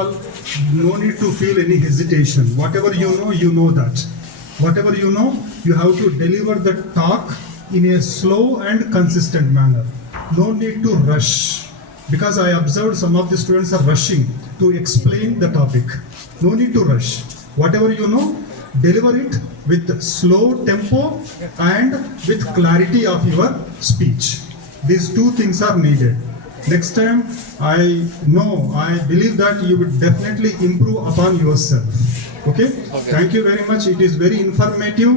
all, no need to feel any hesitation. Whatever you know that. Whatever you know, you have to deliver the talk in a slow and consistent manner. No need to rush. Because I observed some of the students are rushing to explain the topic. No need to rush. Whatever you know, deliver it with slow tempo and with clarity of your speech. These two things are needed. Next time, I believe that you will definitely improve upon yourself. Okay? Thank you very much. It is very informative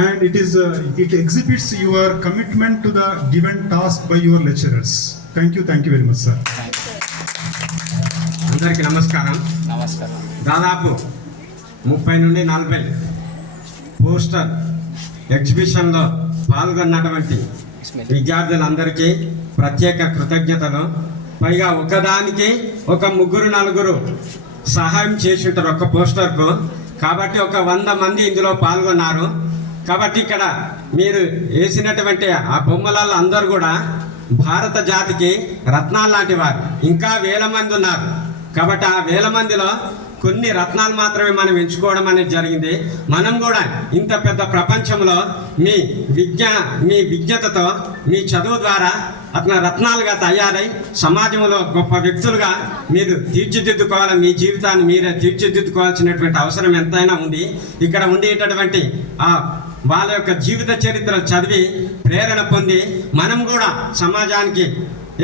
and it exhibits your commitment to the given task by your lecturers. Thank you very much, sir. అందరికీ నమస్కారం. దాదాపు 30 నుండి 40 poster ఎగ్జిబిషన్లో పాల్గొన్నటువంటి విద్యార్థులందరికీ ప్రత్యేక కృతజ్ఞతలు. పైగా ఒకదానికి ఒక 3-4 సహాయం చేసి ఉంటారు ఒక పోస్టర్కు. కాబట్టి ఒక 100 మంది ఇందులో పాల్గొన్నారు. కాబట్టి ఇక్కడ మీరు వేసినటువంటి ఆ బొమ్మలలో అందరూ కూడా భారత జాతికి రత్నాలు లాంటి వారు. ఇంకా వేల మంది ఉన్నారు. కాబట్టి ఆ వేల మందిలో కొన్ని రత్నాలు మాత్రమే మనం ఎంచుకోవడం అనేది జరిగింది. మనం కూడా ఇంత పెద్ద ప్రపంచంలో మీ విజ్ఞతతో మీ చదువు ద్వారా అట్లా రత్నాలుగా తయారై సమాజంలో గొప్ప వ్యక్తులుగా మీరు తీర్చిదిద్దుకోవాలి. మీ జీవితాన్ని మీరే తీర్చిదిద్దుకోవాల్సినటువంటి అవసరం ఎంతైనా ఉంది. ఇక్కడ ఉండేటటువంటి వాళ్ళ యొక్క జీవిత చరిత్రలు చదివి ప్రేరణ పొంది మనం కూడా సమాజానికి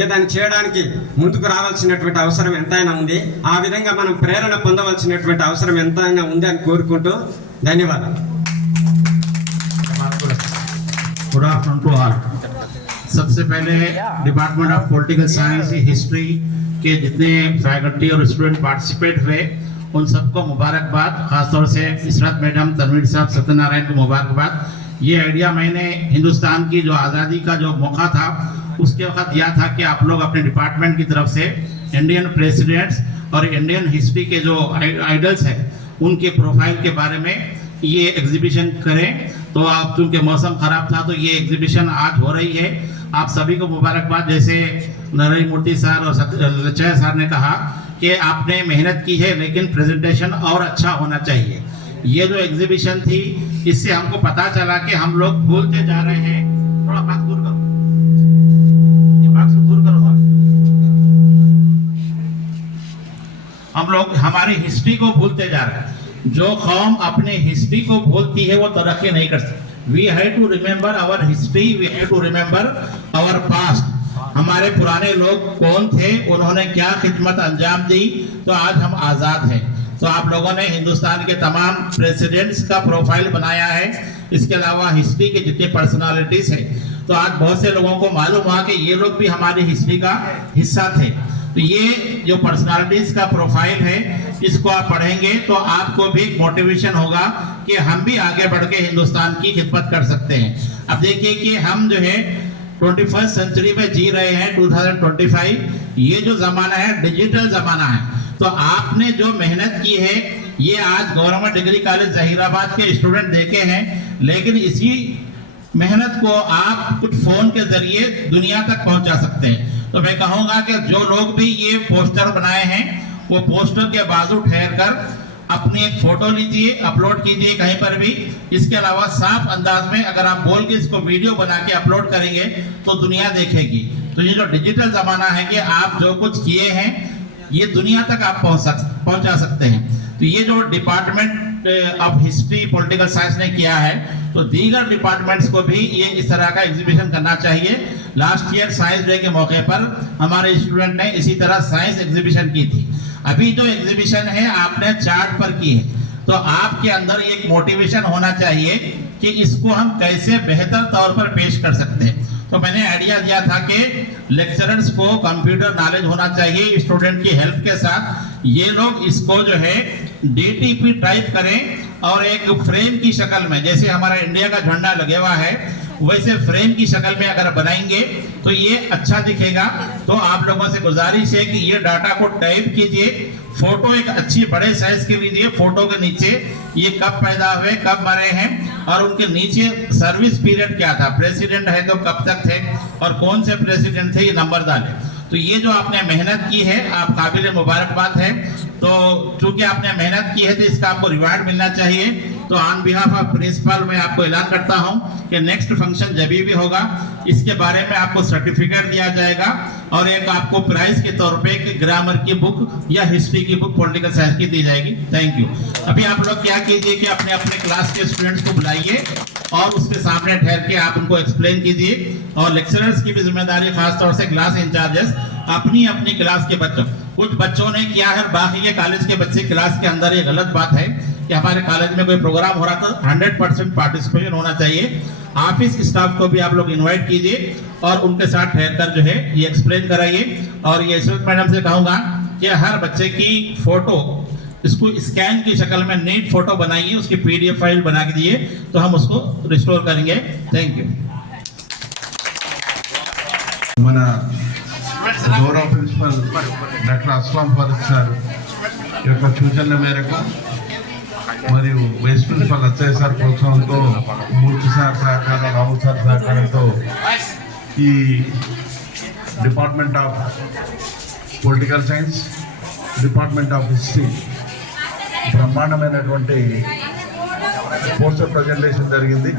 ఏదైనా చేయడానికి ముందుకు రావాల్సినటువంటి అవసరం ఎంతైనా ఉంది. ఆ విధంగా మనం ప్రేరణ పొందవలసినటువంటి అవసరం ఎంతైనా ఉంది అని కోరుకుంటూ ధన్యవాదాలు. Good afternoon to all. सबसे पहले department of political science history के जितने फैकल्टी और स्टूडेंट पार्टिसिपेट हुए उन सबको मुबारकबाद. खासतौर से इशरत मैडम, तनवीर साहब, सत्यनारायण को मुबारकबाद. ये आइडिया मैंने हिंदुस्तान की जो आज़ादी का जो मौका था उसके वक्त दिया था कि आप लोग अपने डिपार्टमेंट की तरफ से इंडियन प्रेसिडेंट्स और इंडियन हिस्ट्री के जो आइडल्स हैं उनके प्रोफाइल के बारे में ये एग्जीबिशन करें. तो आप चूँकि मौसम ख़राब था तो ये एग्जीबिशन आज हो रही है. आप सभी को मुबारकबाद. जैसे नरेंद्र मूर्ति सर और लचय सर ने कहा कि आपने मेहनत की है लेकिन प्रेजेंटेशन और अच्छा होना चाहिए. ये जो एग्जीबिशन थी इससे हमको पता चला कि हम लोग भूलते जा रहे हैं. थोड़ा बात दूर करो, हम लोग हमारी हिस्ट्री को भूलते जा रहे हैं. जो कौम अपने हिस्ट्री को भूलती है वो तरक्की नहीं कर सकती. We have to remember our history, we have to remember our past. हमारे पुराने लोग कौन थे, उन्होंने क्या खिदमत अंजाम दी, तो आज हम आज़ाद हैं. तो आप लोगों ने हिंदुस्तान के तमाम प्रेसिडेंट्स का प्रोफाइल बनाया है. इसके अलावा हिस्ट्री के जितने पर्सनालिटीज हैं तो आज बहुत से लोगों को मालूम हुआ कि ये लोग भी हमारी हिस्ट्री का हिस्सा थे. तो ये जो पर्सनालिटीज का प्रोफाइल है इसको आप पढ़ेंगे तो आपको भी मोटिवेशन होगा कि हम भी आगे बढ़ के हिंदुस्तान की खिदमत कर सकते हैं. अब देखिए कि हम जो है 21st सेंचुरी में जी रहे हैं. 2025 ये जो ज़माना है डिजिटल ज़माना है. तो आपने जो मेहनत की है ये आज गवर्नमेंट डिग्री कॉलेज जहीराबाद के स्टूडेंट देखे हैं, लेकिन इसी मेहनत को आप कुछ फ़ोन के ज़रिए दुनिया तक पहुंचा सकते हैं. तो मैं कहूँगा कि जो लोग भी ये पोस्टर बनाए हैं वो पोस्टर के बाजू ठहर कर अपनी एक फ़ोटो लीजिए, अपलोड कीजिए कहीं पर भी. इसके अलावा साफ अंदाज में अगर आप बोल के इसको वीडियो बना के अपलोड करेंगे तो दुनिया देखेगी. तो ये जो डिजिटल ज़माना है कि आप जो कुछ किए हैं ये दुनिया तक आप पहुंचा सकते हैं. तो ये जो department of history political science ने किया है तो दीगर डिपार्टमेंट्स को भी ये इस तरह का एग्जीबिशन करना चाहिए. लास्ट ईयर साइंस डे के मौके पर हमारे स्टूडेंट ने इसी तरह साइंस एग्जीबिशन की थी. अभी जो एग्जीबिशन है आपने चार्ट पर की है तो आपके अंदर एक मोटिवेशन होना चाहिए कि इसको हम कैसे बेहतर तौर पर पेश कर सकते हैं. तो मैंने आइडिया दिया था कि लेक्चरर्स को कंप्यूटर नॉलेज होना चाहिए. स्टूडेंट की हेल्प के साथ ये लोग इसको जो है DTP टाइप करें और एक फ्रेम की शक्ल में, जैसे हमारा इंडिया का झंडा लगे हुआ है वैसे फ्रेम की शक्ल में अगर बनाएंगे तो ये अच्छा दिखेगा. तो आप लोगों से गुजारिश है कि ये डाटा को टाइप कीजिए, फोटो एक अच्छी बड़े साइज की लीजिए. फोटो के नीचे ये कब पैदा हुए, कब मरे हैं और उनके नीचे सर्विस पीरियड क्या था, प्रेसिडेंट है तो कब तक थे और कौन से प्रेसिडेंट थे ये नंबर डालें. तो तो ये जो आपने मेहनत की है, आप काबिल मुबारकबाद है। तो चूंकि आपने मेहनत की है तो इसका आपको रिवार्ड मिलना चाहिए। तो ऑन बिहाफ ऑफ प्रिंसिपल मैं आपको ऐलान करता हूं कि नेक्स्ट फंक्शन जब भी होगा इसके बारे में आपको सर्टिफिकेट दिया जाएगा और एक आपको प्राइज के तौर पे एक ग्रामर की बुक या हिस्ट्री की बुक पॉलिटिकल साइंस की दी जाएगी। Thank you. अभी आप लोग क्या कीजिए कि अपने अपने क्लास के स्टूडेंट्स को बुलाइए और उसके सामने ठहर के आप उनको एक्सप्लेन कीजिए। और लेक्चरर्स की भी जिम्मेदारी, खासतौर से क्लास इंचार्जेस, अपनी अपनी क्लास के बच्चों, कुछ बच्चों ने किया है, बाकी के कॉलेज के बच्चे क्लास के अंदर, ये गलत बात है कि हमारे कॉलेज में कोई प्रोग्राम हो रहा था 100% पार्टिसिपेशन होना चाहिए। ऑफिस स्टाफ को भी आप लोग इनवाइट कीजिए और उनके साथ ठहरकर जो है ये एक्सप्लेन कराइए। और ये यशवंत मैडम से कहूंगा कि हर बच्चे की फोटो इसको स्कैन की शक्ल में नीट फोटो बनाइए, उसकी PDF फाइल बना के दिए तो हम उसको रिस्टोर करेंगे। Thank you. మన గౌరవ principal doctor Aslam Farooq sir యొక్క సూచనల మేరకు మరియు వైస్ ప్రిన్సిపల్ అచ్చయ్య సార్ ప్రోత్సాహంతో మూర్తి సార్ సహకారం, రావు సార్ సహకారంతో ఈ department of political science, department of history బ్రహ్మాండమైనటువంటి పోస్టర్ ప్రజెంటేషన్ జరిగింది.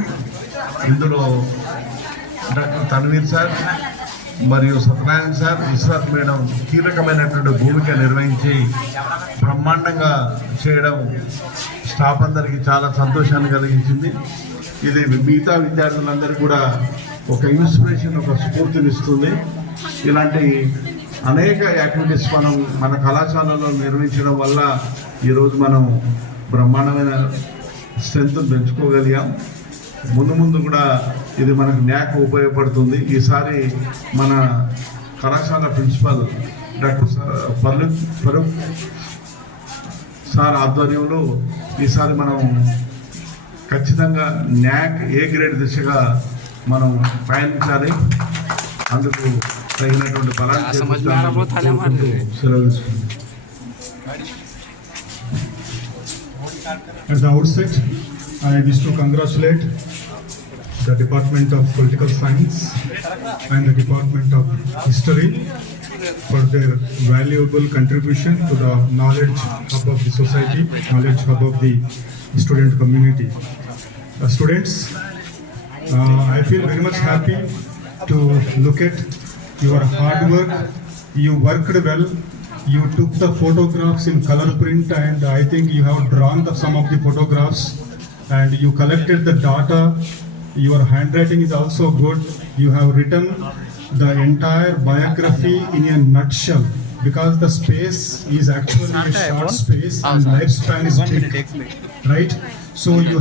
ఇందులో డాక్టర్ తన్వీర్ సార్ మరియు సత్యనారాయణ సార్, ఇస్రాత్ మేడం కీలకమైనటువంటి భూమిక నిర్వహించి బ్రహ్మాండంగా చేయడం స్టాఫ్ అందరికీ చాలా సంతోషాన్ని కలిగించింది. ఇది మిగతా విద్యార్థులందరికీ కూడా ఒక ఇన్స్పిరేషన్, ఒక స్ఫూర్తినిస్తుంది. ఇలాంటి అనేక యాక్టివిటీస్ మన కళాశాలలో నిర్వహించడం వల్ల ఈరోజు మనం బ్రహ్మాండమైన స్ట్రెంత్ పెంచుకోగలిగాం. ముందు ముందు కూడా ఇది మనకు న్యాక్ ఉపయోగపడుతుంది. ఈసారి మన కళాశాల ప్రిన్సిపల్ డాక్టర్ ఫరూక్ సార్ ఆధ్వర్యంలో ఈసారి మనం ఖచ్చితంగా న్యాక్ ఏ గ్రేడ్ దిశగా మనం పయనించాలి. అందుకు తగినటువంటి బలాన్ని సెలవు. At the outset, I wish to congratulate the Department of Political Science and the Department of History for their valuable contribution to the knowledge hub of the society, knowledge hub of the student community. Students, I feel very much happy to look at your hard work. You worked well. You took the photographs in color print, and I think you have drawn some of the photographs, and you collected the data. Your handwriting is also good. You have written the entire biography in a nutshell, because the space is actually a short space and lifespan is big, right? So you